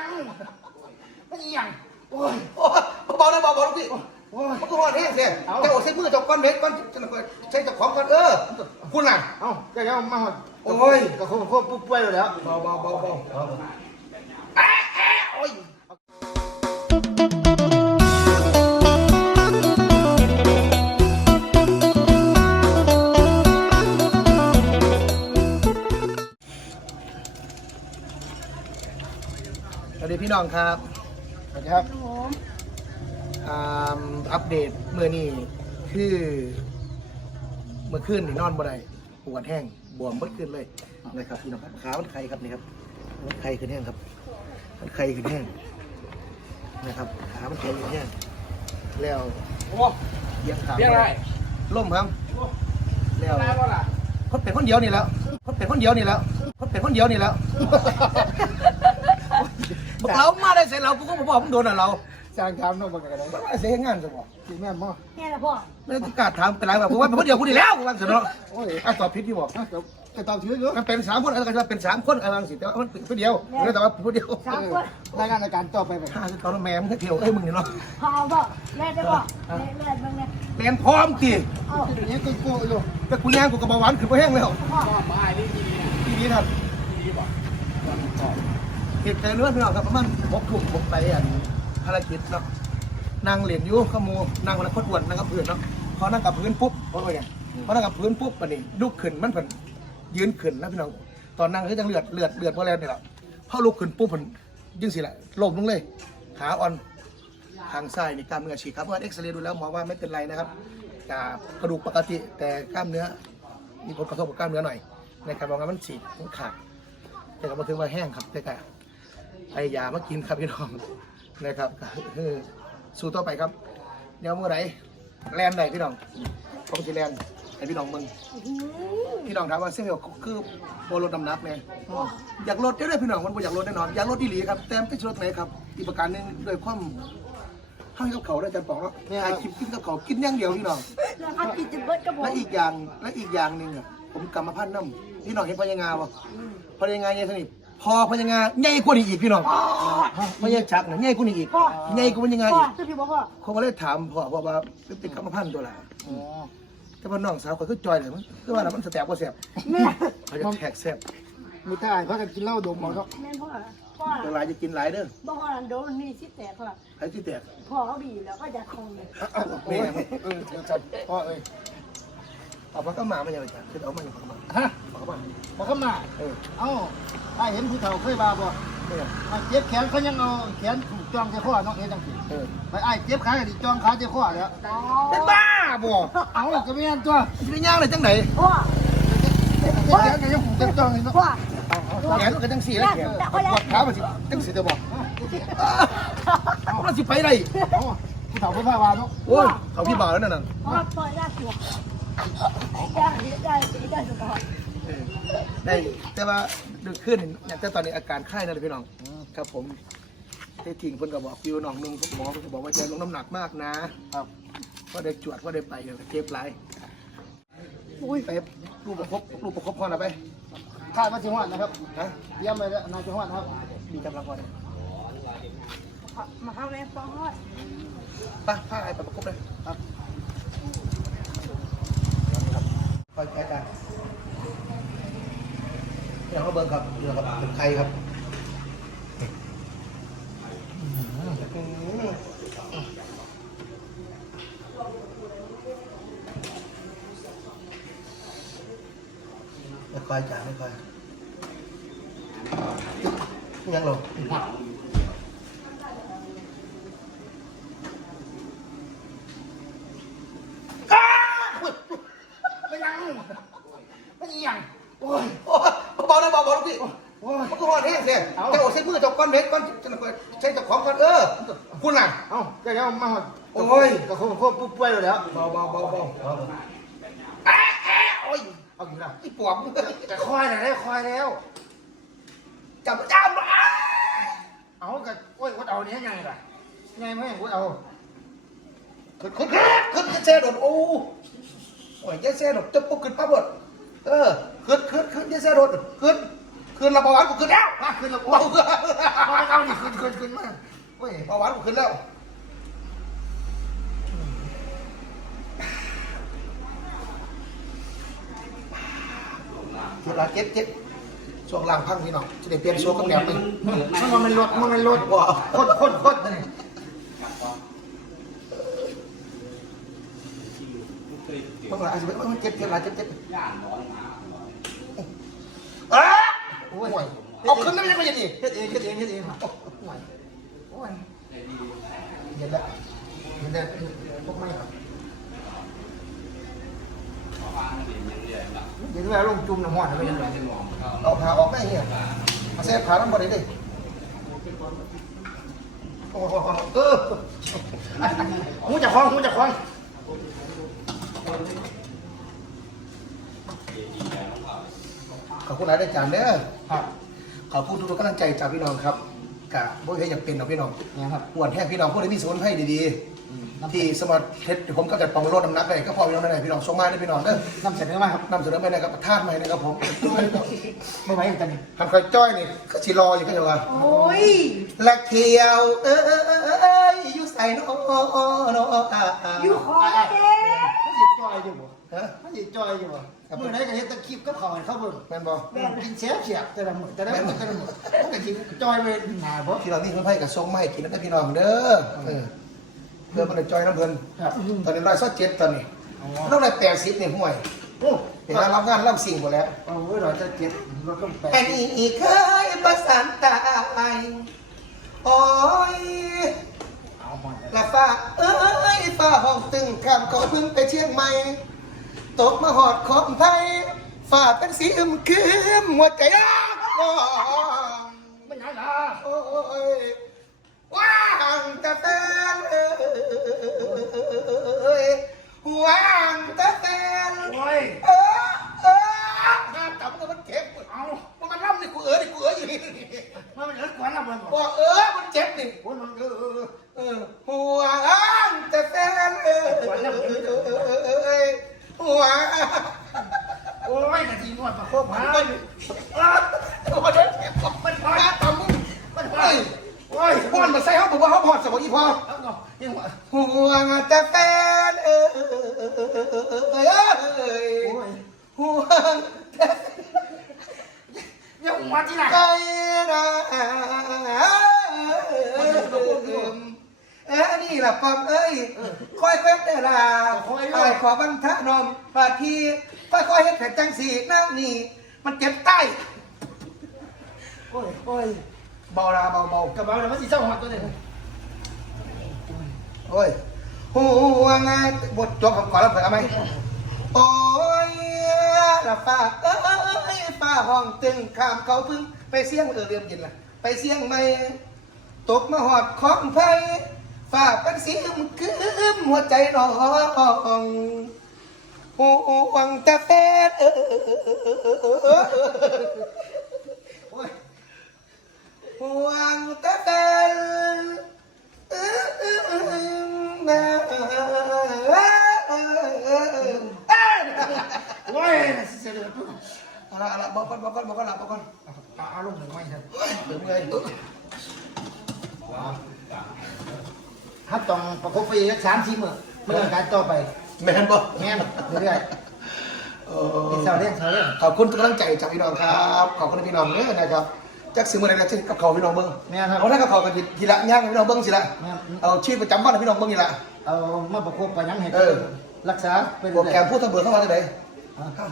ยังไม่ยังโอ้ยโอ้เบาๆนะเบาๆลูกพี่โอ้ยมันก็หอดแห้งเสียเอาเจ้าเอาใส่มือเจ้าก้อนเม็ดก้อนใช้เจ้าของก้อนเออคุณน่ะเอ้าจะเอามาหดโอ้ยก็คงควบปุ๊บป่วยอยู่แล้วเบาเบาเบาเพี่น้องครับสวัสดีครับอ่าอัปเดตเมื่อนี้คือเมื่อคืนนี่นอนบ่ได้ปวดแห้งบวมเมื่อคืนเลยนะครับพี่น้องครับขามันไข้ครับนี่ครับมันไข้ขึ้นแห้งครับ มันไข้ขึ้นแห้งนะครับขามันไข้ขึ้นแห้งแล้วโอ้เหยียงขาเรียกอะไรล่มครับแล้วอะไรวะล่ะคนเป็นคนเดียวนี่แล้วคนเป็นคนเดียวนี่แล้วคนเป็นคนเดียวนี่แล้ว บอกเรามาได้เสร็จเรากูก็บอกว่ามึงโดนอะเราสร้างทำนอกบังกันเลยมาเสียงานสมองจริงแม่นบ่แค่ละพ่อไม่ได้กล้าถามเป็นไรแบบผมว่าเป็นคนเดียวกูดีแล้วกูว่าเสร็จแล้วโอ้ยอะตอบผิดพี่บอกอะเดี๋ยวจะตอบชื่ออยู่มันเป็นสามคนอะไรกันเป็นสามคนอะไรบางสิแต่ว่ามันเป็นคนเดียวแล้วแต่ว่าคนเดียวสามคนรายงานรายการต่อไปไปถ้าคือเขาแม่มึงเที่ยวเอ้ยมึงนี่เนาะพอบ่แม่ได้บ่แม่แม่เบิ่งแม่เรียนพร้อมตีเอ้าทีนี้ก็โก้อยู่แต่กูย่างกูกระบาหวานขึ้นไปแห้งแล้วพ่อทีนี้ครับ เหตุการณ์เรื่องพี่น้องครับประมาณหกทุ่มผมไปอันภารกิจเนาะนั่งเหรียญอยู่ขโมนั่งวันละคนอ้วนนั่งกับพื้นเนาะพอนั่งกับพื้นปุ๊บเพราะอะไรพอนั่งกับพื้นปุ๊บปะนี่ลุกขึ้นมันเพิ่นยืนขึ้นนะพี่น้องตอนนั่งก็ยังเลือดเลือดเลือดเพราะอะไรนี่แหละพอลุกขึ้นปุ๊บเพิ่นยิ่งสิแหละล้มลงเลย ขาอ่อนทางซ้ายนี่กล้ามเนื้อฉีกครับเพราะเอ็กซเรย์ดูแล้วหมอว่าไม่เป็นไรนะครับกับกระดูกปกติแต่กล้ามเนื้อมีผลกระทบกับกล้ามเนื้อหน่อยในะครับอกว่ามันฉีกมันขาดแต่ก็มาถึงว่าแห้งครับแต่ก็ ไอยามากินครับพี่น้องนะครับก็คือสู้ต่อไปครับเดี๋ยวเมื่อไหร่แลนไหนพี่น้องผมจะแลนให้พี่น้องมึงพี่น้องถามว่าเส้นเดียวคือโบลดน้ำหนักเนี่ยอยากลดได้เลยพี่น้องมันบ่อยากลดแน่นอนอยากลดดีหลีครับแต่ไม่ใช่ลดไหนครับอีกประการหนึงด้วยความให้กับเขาได้อาจารย์บอกว่าไอ้คลิปกินกับเขากินอย่างเดียวพี่น้องแล้วก็กินจะเบิดกับผมและอีกอย่างและอีกอย่างหนึ่งอะผมกรรมพันธุ์น้ำพี่น้องเห็นพญางาวะพญางาใหญ่สนิท พอพญางาใหญ่กว่านี้อีกพี่น้องพญาชักนะใหญ่กว่านี้อีกใหญ่กว่าพญางาพ่ออีกคือพี่บอกพ่อเขาก็เลยถามพ่อว่าว่าเป็นกรรมพันธุ์ตัวละอ๋อแต่พ่อน้องสาวเขาคือจอยเลยมั้งคือว่าน่ะมันสแตบกว่าแสบแม่เขาจะแทกแสบมีท่าอ่านเขากันกินเหล้าดมหมดก็แม่พ่อพ่อตัวลายจะกินหลายเด้อบ่พ่อโดนนี่สิแตกพ่อไอ้ที่แตกพ่อเขาดีแล้วก็จะคงเลยโอ้ยเออเดี๋ยวจัดพ่อเอ้ยเอาพักก็มาไม่ยังไงจ้ะคือเอามาอย่างพักมาฮะ พักมามาเข้ามาเออเอ้าถ้าเห็นผู้เฒ่าเคยบาบ่ไม่ยังอะเจ็บแขนเขายังเอาแขนถูกจ้องใจข้อน้องเอ็จังสิเออไปไอ้เจ็บขาดิจ้องขาใจข้อแล้วเป็นบ้าบ่เอาก็ไม่งั้นตัวจะไปย่างเลยจังไหนพ่อแขนก็ยังผูกจ้องเลยเนาะพ่อแขนก็จังสี่แล้วแขนปวดขามันสิจังสี่จะบอกมันสิไปได้ผู้เฒ่าผู้พาวาเนาะโอ้ยเขาพี่บ่าวแล้วนั่นน่ะปล่อยได้ตัวได้ได้ได้สุดยอดเออ ได้แต่ว่าดึกขึ้นเนี่ยแต่ตอนนี้อาการไข้นั่นเลยพี่น้องครับผมได้ทิ้งเพิ่นก็บอกอยู่น้องนุ่งหมอเพิ่นก็บอกว่าจะลงน้ำหนักมากนะ ครับก็ได้จวดก็ได้ไปก็เจ็บหลายอุ้ยไปรูปประคบรูปประคบพอแล้วไปคาดว่าจะหวานนะครับฮะเยี่ยมเลยแล้วนายจะหวานครับมีกำลังพอเลยมาเข้าแม่ฟ้องว่าไปผ้าไอ้ไปประคบเลยครับคอยไปกัน เดี๋ยวเขาเบิ่งครับเดี๋ยวครับเป็นใครครับไม่ค่อยจ้าไม่ค่อยยังหรอ ไม่ยังไม่ยังโอ้ย โอ้เบาๆนะเบาๆลูกพี่ โอ้ย มันก็หอดแห้งเสียเอา เจ้าเอาใส่มือเจ้าก้อนเม็ดก้อนใช้เจ้าของก้อนเออคุณน่ะ เอ้าจะเอามาหดโอ้ย ก็คงควบปุ๊บป่วยอยู่แล้วเบาเบาเบาเบาแอะแอะโอ้ยเอาอยู่แล้วไอ้ปวบจะคอยแล้วคอยแล้ว จับจับอะเอากับโอ้ยวัดเอาเนี้ยยังไงล่ะไงไม่วัดเอาขึ้นขึ้นขึ้นขึ้นเซ่โดดโอ้โอ้ยเจ๊เซ่โดดจะปุ๊บขึ้นปั๊บหมดเออขึ้นขึ้นขึ้นเจ๊เซ่โดดขึ้น ขคืนละประวัติกูคืนแล้วมาขึ้นแล้วเบาโอ้ขึ้นเอาไปเอาดิขึ้นขึ้นขึ้นมาโอ้ยประวัติกูคืนแล้วเจ็บละเจ็บเจ็บช่วงล่างพังพี่น้องจะได้เปลี่ยนโซ่กับแหนมเลยมันมันมันรถมันมันรถว้าวโคตรโคตรโคตรเลยมันละมันเจ็บเจ็บละเจ็บเจ็บโอ้ย เอาขึ้นได้ยังไงดีเฮ็ดเองเฮ็ดเองเฮ็ดเองโอ้ยโอ้ยเห็นแล้วเห็นแต่พวกไม่ครับเดี๋ยวเราลงจุ่มน้ำมันไปยังไงเอาผ่าออกได้เนี่ยมาแซ่ผ่าน้ำบ่ได้ดิโอ้โหเออหูจะคล้องหูจะคล้องขอบคุณหลายอาจารย์เด้อ ครับ ขอบคุณทุกกำลังใจจากพี่น้องครับกะบ่เคยอยากเป็นหรอกพี่น้องเนี่ยครับปวดแห้งพี่น้องพวกนี้มีสมุนไพรดีๆที่สมอร์ทเทสผมก็จะปองลดน้ำหนักได้ก็พอพี่น้องไม่ได้พี่น้องส่งมาได้พี่น้องเด้อนำเสนอมาครับนำเสนอไปนะครับทาดมาให้นะครับผมไม่ไหวกันนี่ทำคอยจ้อยนี่ก็ชิรออยู่ก็จะว่าโอ้ยลักเที่ยวเอ้ยอยู่ใส่น้อน้ออ่าอยู่คอเจ๊ มันสิจอยอยู่บ่ ฮะ มันสิจอยอยู่บ่มื้อไหนก็เฮ็ดตะคลิปกับเขาให้เขาเบิ่งแม่นบ่แม่นกินเสียเสียแต่ละมื้อแต่ละมื้อแต่ละมื้อมันก็สิจอยไปหน้าบ่ที่เรานี่เพิ่นให้กับส่งมาให้กินนะพี่น้องเด้อเออเพื่อมันจะจ้อยน้ำเพิ่นครับตอนนี้ร้อยสักเจ็ดตอนนี้อ๋อต้องได้แปดสิบเนี่ยห่วยโอ้เห็นแล้วรับงานรับสิ่งหมดแล้วโอ้ยเราจะเจ็บเราต้องแปะแอนอีเคยประสานตายโอ้ย เอาหมด ละฟ้าเอ้ยฟ้าห้องตึงข้ามเขาเพึ่งไปเชียงใหม่ ตกมาหอดของไทยฟ้าเป็นสีอึมครึมหัวใจอ้าวมันยังล่ะโอ้ยว่างแต่แฟนเอ้ยว่ ใส่เขาบอกว่าเขาพอดสมองอีพอยังห่วงแต่แฟนเอ้ยเอ้ยโอ้ยห่วงแต่ยังมาที่ไหนใจนะเอ้ยนี่แหละปอมเอ้ยคอยแควกเดล่ะไอ้ขอบันทะนมปาทีค่อยๆเฮ็ดแผลจังสีน้ำนี่ มันเจ็บใต้โอ้ยโอ้ย เบาละเบาเบากระเป๋าแล้วมันสิเศร้าหัวตัวนี้โอ้ยห่วงาบทจบก่อนแล้วเผื่อไหมโอ้ยละฟ้าเอ้ยฟ้าห้องตึงข้ามเขาพึ่งไปเสียงเออเรียมยินล่ะ ไปเสียงไม่ตกมาหอดของไฟฟ้าเป็นสีอึมครึมหัวใจน้องห่วงแต่แฟนเออ ห่วงแต่แฟนเออนะเอ้ยโอ้ยสิเสียเลยปุ๊บเอาละเอาละบอกก่อนบอกก่อนบอกก่อนละบอกก่อนเอาอารมณ์หนึ่งไม่ครับเดี๋ยวเลยถ้าต้องประคบไปอีกสามสี่มื้อเมื่อการต่อไปแม่นบอกแม่นเรื่อยเออเศร้าเรื่องเศร้าเรื่องขอบคุณทุกำลังใจจากพี่น้องครับ ขอบคุณพี่น้องเด้อนะครับ จักซื้อมาอะไรนะชื่อกับเขาพี่น้องเบิ้งแม่นครับ เอาถ้ากับเขากันทีละย่างพี่น้องเบิ้งสิละแม่นเอาชีพประจำวันให้พี่น้องเบิ้งนี่ละ เอามาประคบไปยังให้เออ รักษาไปโปรเรื่อยแกรมพูดทางเบอร์เข้ามาเลยไหน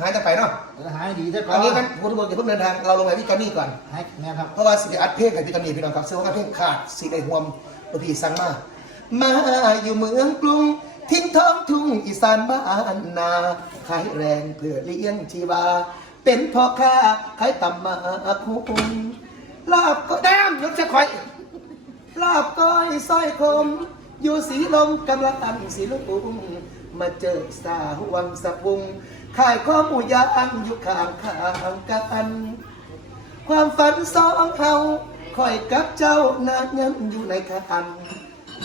หายจะไปเนาะๆหายดีซะก่ออันนนี้กันพูดทางเบอร์อย่าเพิ่งเดินทางเราลงไปพี่จอนนี่ก่อน หายแม่นครับ เพราะว่าสิอัดเพลงกับพี่จอนนี่พี่น้องครับเสื้อว่าเพลงขาดสีในห่วมหลวงพี่สั่งมา มาอยู่เมืองกรุง ทิ้งท้องทุ่งอีสานบ้านนาขายแรงเพื่อเลี้ยงชีวา เป็นพ่อค้าขายตำมาคุ้ม ลาบก็แดมยกจะคอยลาบก้อยสร้อยคม อยู่สีลมกำลังอันสีลุงมาเจอสาววังสะพุงขายข้อหมูย่างอยู่ข้างข้างกัน ความฝันสองเฮาคอยกับเจ้านายังอยู่ในคัน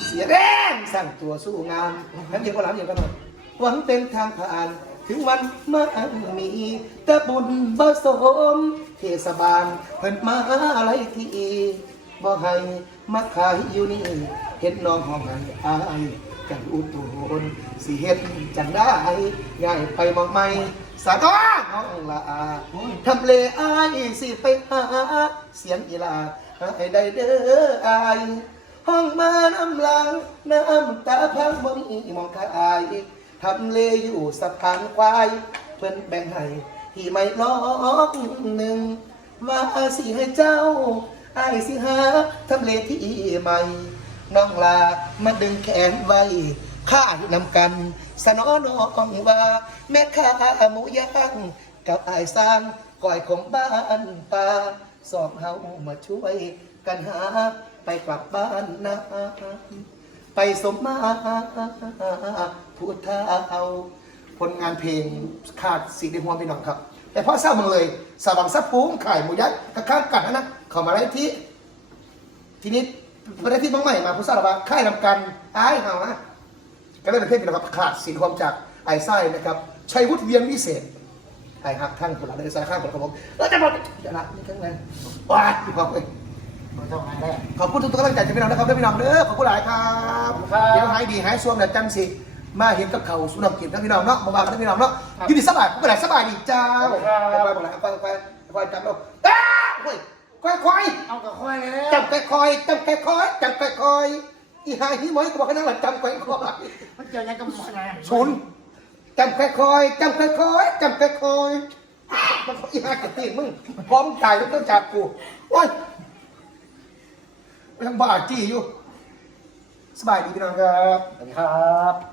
เสียแรงสร้างตัวสู้งานนั้นเดี๋ยวก็หลังเดี๋ยวกันหน่อยหวังเป็นทางผ่าน ถึงวันมามีแต่บุญบ่สม เทศบาลเพิ่นมาอะไรที่บ่ให้มาขายอยู่นี่ เห็นน้องห้องให้อายกันอุตุนสิเฮ็ดจังได้ง่ายไปมองไม่สาธุน้องละอาทำเลอายสิไปหาเสียงอีลาให้ได้เด้ออายห้องมาน้ำลังน้ำตาพังบ่มีมองคาย ทำเลอยู่สะพานควาย เพิ่นแบ่งให้ที่ไม่น้องหนึ่งว่าสิให้เจ้าไอายสิหาทำเลที่ใหม่ น้องลามาดึงแขนไว้ข้านำกัน สนอน้องว่า แม่ค้าหมูย่างกับไอายสร้างก่อยของบ้านป่าสอบเฮามาช่วยกันหาไปกลับบ้านนะ ไปสมมาพูดเท้าผลงานเพลงขาดสีในหัวพี่น้องครับ แต่พ่อทราบมึงเลยสาบังซับปูงขายหมูยักษ์กระข้างกันนะเข้ามาได้ที่ทีนี้ประเทศที่บ้างใหม่มาพุทธาสนาค่ายนำกันอ้ายเฮานะก็เลยเป็นเพลงนะครับขาดสีความจากไอ้ไส้นะครับชัยวุฒิเวียงวิเศษไอ้หักข้างคนละเลยสายข้างคนละผมแล้วจะหมดจะละนี่ทั้งนั้นว้ายขอบคุณมันต้องมาได้ ขอบคุณทุกๆกำลังใจจากพี่น้องนะครับด้วยพี่น้องเด้อขอบคุณหลายครับขอบคุณครับเดี๋ยวหายดีหายซวงเดี๋ยวจังสิมาเห็นกับเขาสุนัขกินทั้งพี่น้องเนาะมาว่ากันทั้งพี่น้องเนาะยินดีสบายผู้ใดสบายดีจ้าไปไปไปไปไปไปจับเราอ้าเฮ้ยควายควายเอากับควายแล้วจำแกคอยจำแกคอยจำแกคอยอีหายที่หมอยก็บอกให้นั่งหลับจำแกคอยมันเจอยังกับมันไงชุนจำแกคอยจำแกคอยจำแกคอยมันอีหายกระตีนมึงพร้อมตายแล้วต้องจับกูโอ้ย ยังบ้าจี้อยู่ สบายดีพี่น้องครับ สวัสดีครับ